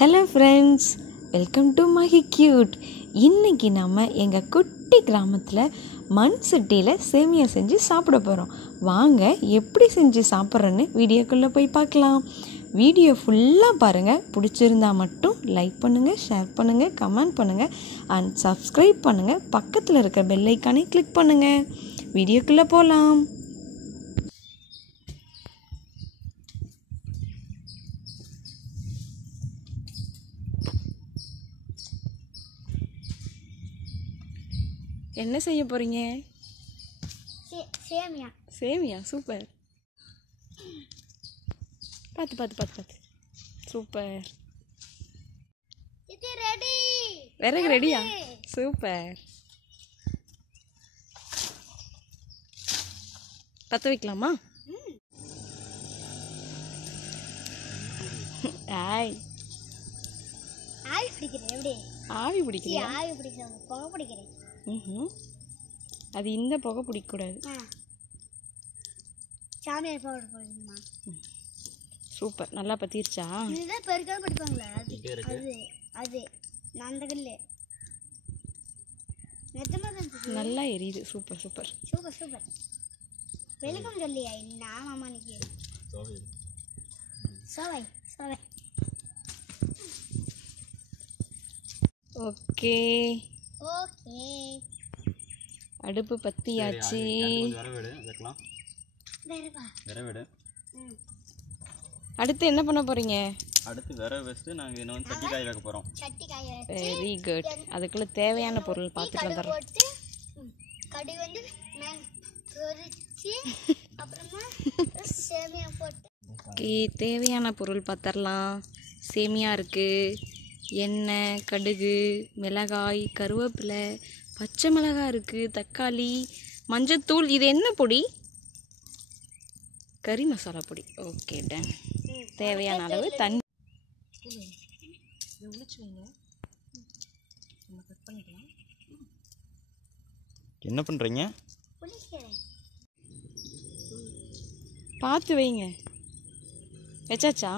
Hello friends, welcome to Mahi cute. இன்றைக்கி நம்ம எங்கள் குட்டி கிராமத்தில் மண் சட்டியில் சேமியா செஞ்சு சாப்பிட போகிறோம். வாங்க எப்படி செஞ்சு சாப்பிட்றேன்னு வீடியோக்குள்ளே போய் பார்க்கலாம். வீடியோ ஃபுல்லாக பாருங்கள். பிடிச்சிருந்தா மட்டும் லைக் பண்ணுங்கள், ஷேர் பண்ணுங்கள், கமெண்ட் பண்ணுங்கள் அண்ட் சப்ஸ்கிரைப் பண்ணுங்கள். பக்கத்தில் இருக்க பெல் ஐக்கானை கிளிக் பண்ணுங்கள். வீடியோக்குள்ளே போகலாம். என்ன செய்ய போறீங்க? சேமியா. சேமியா, சூப்பர். பார்த்து பார்த்து பார்த்து பார்த்து சூப்பர். இது ரெடி. விறகு ரெடியா? சூப்பர். பற்ற வைக்கலாமா? ஆய் ஆவி பிடிக்கிறேன். எப்படி ஆவி பிடிக்கிறியா? ஆவி பிடிக்கிறேன், புகை பிடிக்கிறேன். அது இந்த புகை பிடிக்கக்கூடாது. சாமியார் பவுடர் போடணுமா? சூப்பர். நல்லா பற்றிருச்சா? இதுதான் பெருக்காக படிப்பாங்களா? அது அது அந்த கல்லு நல்லா எரியுது. Super super super super. Welcome சொல்லியா? நான் மாமா நிற்க சோவை சோவை. ஓகே ஓகே, அடுப்பு பத்தியாச்சு. அடுத்து என்ன பண்ண போறீங்க? அடுத்து விறகு வச்சுட்டு நாங்கள் இன்னும் சட்டி காய வைக்க போகிறோம். சட்டி காய வெரி குட். அதுக்குள்ள தேவையான பொருள் பார்த்துட்டு வந்துடுறோம். கடுகு வந்து பொரிச்சு அப்புறமா சேமியா போட்டு. ஓகே, தேவையான பொருள் பார்த்துடலாம். சேமியா இருக்குது, எண்ணெய், கடுகு, மிளகாய், கருவேப்பிலை, பச்சை மிளகாய் இருக்குது, தக்காளி, மஞ்சத்தூள். இது என்ன பொடி? கறி மசாலா பொடி. Okay, done. தேவையான அளவு தண்ணி. என்ன பண்ணுறீங்க? பார்த்து வைங்க. வச்சாச்சா?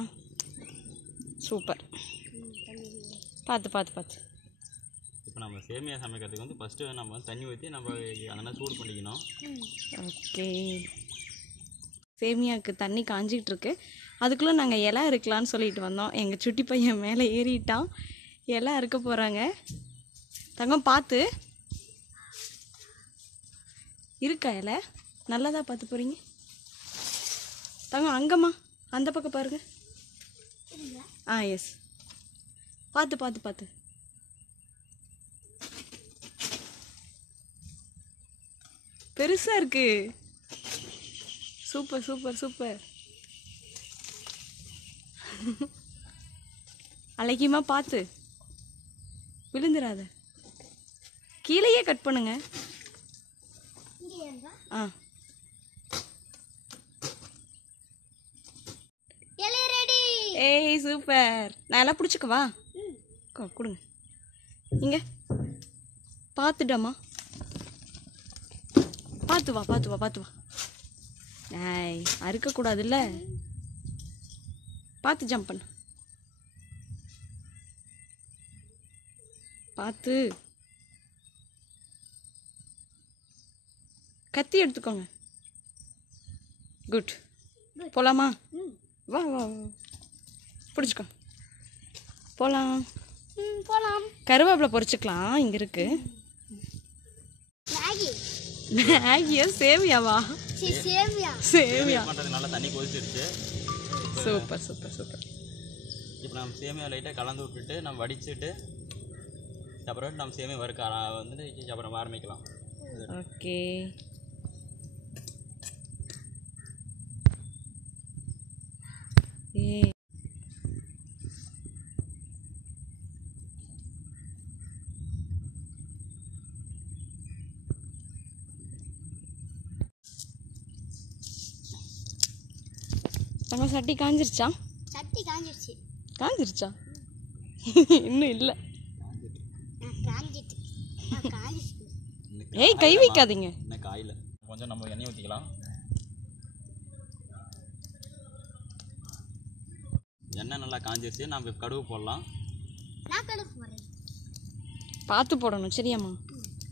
சூப்பர். பார்த்து பார்த்து பார்த்து. இப்போ நம்ம சேமியா சமைக்கிறதுக்கு வந்து ஃபஸ்ட்டு நம்ம வந்து தண்ணி ஊற்றி நம்ம அதனால் சூடு பண்ணிக்கணும். ஓகே, சேமியாவுக்கு தண்ணி காஞ்சிகிட்டு இருக்கு. அதுக்குள்ளே நாங்கள் இலை இருக்கலான்னு சொல்லிட்டு வந்தோம். எங்கள் சுட்டி பையன் மேலே ஏறிட்டான். இலை அறுக்க போகிறாங்க. தங்கம் பார்த்து இருக்கா இலை? நல்லதாக பார்த்து போகிறீங்க தங்கம். அங்கம்மா அந்த பக்கம் பாருங்க. எஸ், பார்த்து பார்த்து பார்த்து. பெருசா இருக்கு. Super super super. அழகியமா பார்த்து விழுந்துடாத. கீழேயே கட் பண்ணுங்க. ஏய் சூப்பர். நான் எல்லாம் பிடிச்சிக்கவா? கொடுங்க. இங்க பார்த்துடாமா? பார்த்து வா பார்த்து வா பார்த்து வா. ஏய், அறுக்கக்கூடாதுல்ல. பார்த்து ஜம்ப் பண்ணு. பார்த்து. கத்தி எடுத்துக்கோங்க. குட். போலாமா? வா வா வா, பிடிச்சிக்கோ. போலாம் போலாம். கருவேப்பிலை பொரிச்சுக்கலாம். இங்க இருக்கு. மேகியா சேமியாவா? சேமியா சேமியா பண்ணுறதுனால தண்ணி கொதிச்சிருச்சு. Super super super. இப்போ நம்ம சேமியா லைட்டாக கலந்து விட்டுட்டு நம்ம வடிச்சுட்டு அப்புறம் நம்ம சேமியா வறுக்க வந்துட்டு அப்புறம் ஆரம்பிக்கலாம். ஓகே, ஏ தங்க சட்டி காஞ்சிருச்சா? சட்டி காஞ்சிருச்சு. காஞ்சிருச்சா? இன்னும் இல்லை. ஏய், கை வைக்காதீங்க. என்ன காயில் கொஞ்சம் நம்ம எண்ணெய் ஊற்றிக்கலாம். எண்ணெய் நல்லா காஞ்சிருச்சு. நம்ம கடுகு போடலாம். நான் கடுகு போடுறேன். பார்த்து போடணும் சரியாம்மா?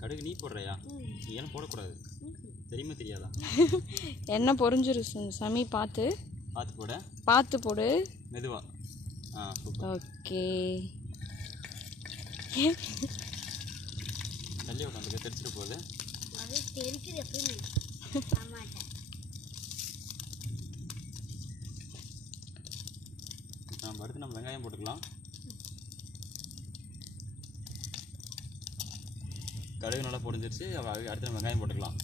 கடுகு நீ போடுறியா? நீ ஏன் போடக்கூடாது? தெரியுமா தெரியாதா? எண்ணெய் பொரிஞ்சிரு சாமி. பார்த்து போட. பார்த்து போடு மெதுவா. ஓகே. தள்ளி உட்காந்து தெரிச்சிட்டு போகுது. அது தெரிக்குது எப்பவுமே. ஆமாட்டேன். அடுத்து நம்ம வெங்காயம் போட்டுக்கலாம். கடுகு நல்லா பொரிஞ்சிருச்சு. அடுத்து நம்ம வெங்காயம் போட்டுக்கலாம்.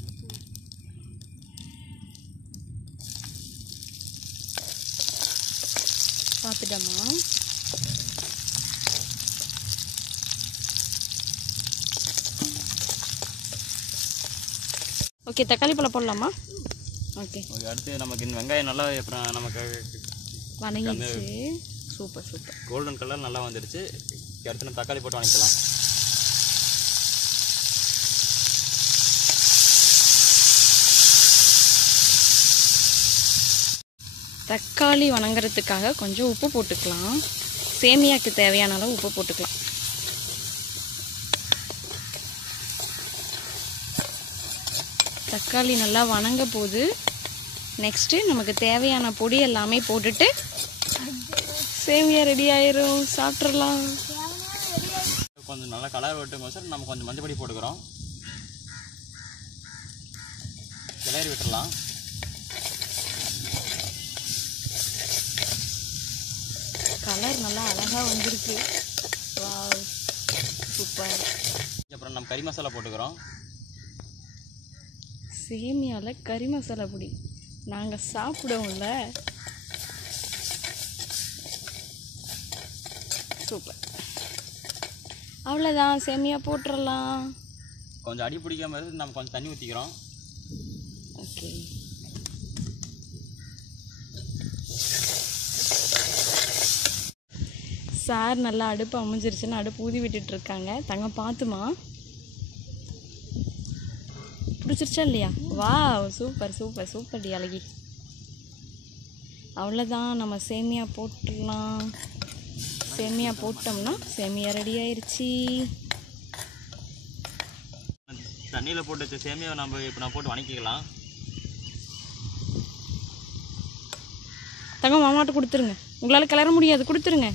பார்த்துட்டோமா? ஓகே, தக்காளி பழம் போடலாமா? ஓகே. அடுத்து நமக்கு இந்த வெங்காயம் நல்லா அப்புறம் நமக்கு வணங்கிடுச்சு. Super super. கோல்டன் கலர் நல்லா வந்துடுச்சு. அடுத்து நம்ம தக்காளி போட்டு வணக்கலாம். தக்காளி வணங்குறதுக்காக கொஞ்சம் உப்பு போட்டுக்கலாம். சேமியாக்கு தேவையான அளவு உப்பு போட்டுக்கலாம். தக்காளி நல்லா வணங்க போகுது. நெக்ஸ்ட்டு நமக்கு தேவையான பொடி எல்லாமே போட்டுட்டு சேமியா ரெடி ஆயிரும். சாப்பிட்றலாம். கொஞ்சம் நல்லா கலர் விட்டுங்கோசரம் நம்ம கொஞ்சம் மஞ்சள் பொடி போட்டுக்கிறோம். கிளறி விட்டுடலாம். கலர் நல்லா அழகாக வந்திருக்கு. Wow, super. அப்புறம் நம்ம கறி மசாலா போட்டுக்கிறோம். சேமியாவில் கறி மசாலா பொடி நாங்கள் சாப்பிடுவோம்ல. சூப்பர். அவ்வளோதான், சேமியா போட்டுடலாம். கொஞ்சம் அடி பிடிக்காம இருந்து நம்ம கொஞ்சம் தண்ணி ஊற்றிக்கிறோம். ஓகே. சார் நல்லா அடுப்பு அமைஞ்சிருச்சுன்னு அடுப்பு ஊதி விட்டுட்டு இருக்காங்க. தங்க பார்த்துமா, பிடிச்சிருச்சா இல்லையா? வா, சூப்பர் சூப்பர் சூப்பர் டி அழகி. அவ்வளோதான், நம்ம சேமியா போட்டுடலாம். சேமியா போட்டோம்னா சேமியா ரெடி ஆயிடுச்சு. தண்ணியில் போட்டு வச்ச சேமியாவை நம்ம இப்போ நான் போட்டு வணக்கிக்கலாம். தங்க மாமாட்ட கொடுத்துருங்க. உங்களால் கிளற முடியாது, கொடுத்துருங்க.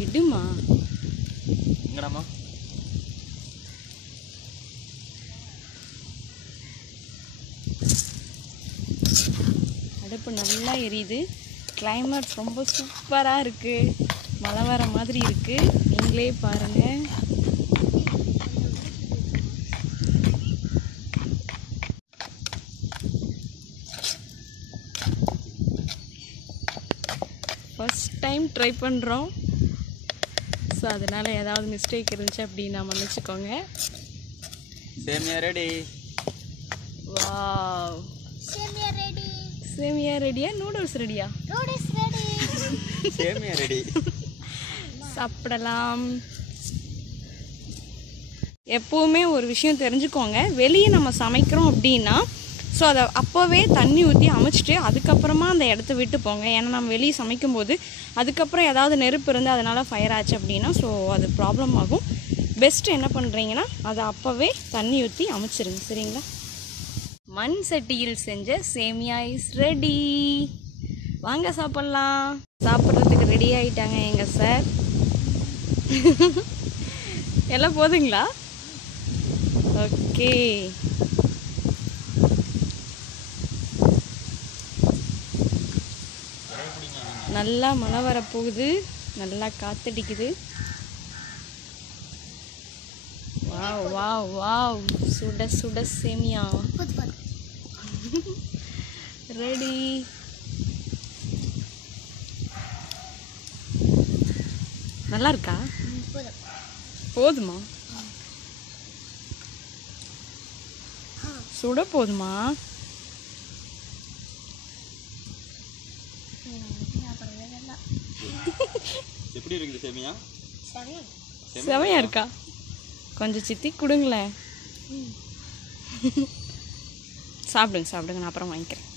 விடுமா. எங்கடாமா? அடுப்பு நல்லா எரியுது. கிளைமேட் ரொம்ப சூப்பராக இருக்குது. மழை வர மாதிரி இருக்குது. நீங்களே பாருங்கள். ஃபஸ்ட் டைம் ட்ரை பண்ணுறோம். ஸோ அதனால் ஏதாவது மிஸ்டேக் இருந்துச்சு அப்படின்னா மன்னிச்சுக்கோங்க. சேமியா ரெடி. வாவ், சேமியா ரெடி. சேமியா ரெடியா? நூடுல்ஸ் ரெடியா? Noodles ready. சேமியா ரெடி. சாப்பிடலாம். எப்போவுமே ஒரு விஷயம் தெரிஞ்சுக்கோங்க, வெளியே நம்ம சமைக்கிறோம் அப்படின்னா ஸோ அதை அப்போவே தண்ணி ஊற்றி அமைச்சிட்டு அதுக்கப்புறமா அந்த இடத்த விட்டு போங்க. ஏன்னா நம்ம வெளியே சமைக்கும்போது அதுக்கப்புறம் ஏதாவது நெருப்பு இருந்து அதனால் ஃபயர் ஆச்சு அப்படின்னா ஸோ அது ப்ராப்ளம் ஆகும். பெஸ்ட்டு என்ன பண்ணுறீங்கன்னா அதை அப்போவே தண்ணி ஊற்றி அமைச்சிருங்க, சரிங்களா? மண் சட்டியில் செஞ்ச சேமியா இஸ் ரெடி. வாங்க சாப்பிட்லாம். சாப்பிட்றதுக்கு ரெடி ஆகிட்டாங்க எங்கள் சார். எல்லாம் போதுங்களா? ஓகே. நல்லா மழை வரப்போகுது. நல்லா காத்தடிக்குது. வாவ் வாவ் வாவ், சுட சுட சேமியா ரெடி. நல்லா இருக்கா? போதுமா? சுட போதுமா? எப்படி இருக்குது சேமியா? செமையா இருக்கா? கொஞ்சம் சித்தி கொடுங்களேன். சாப்பிடுங்க சாப்பிடுங்க, நான் அப்புறம் வாங்கிக்கிறேன்.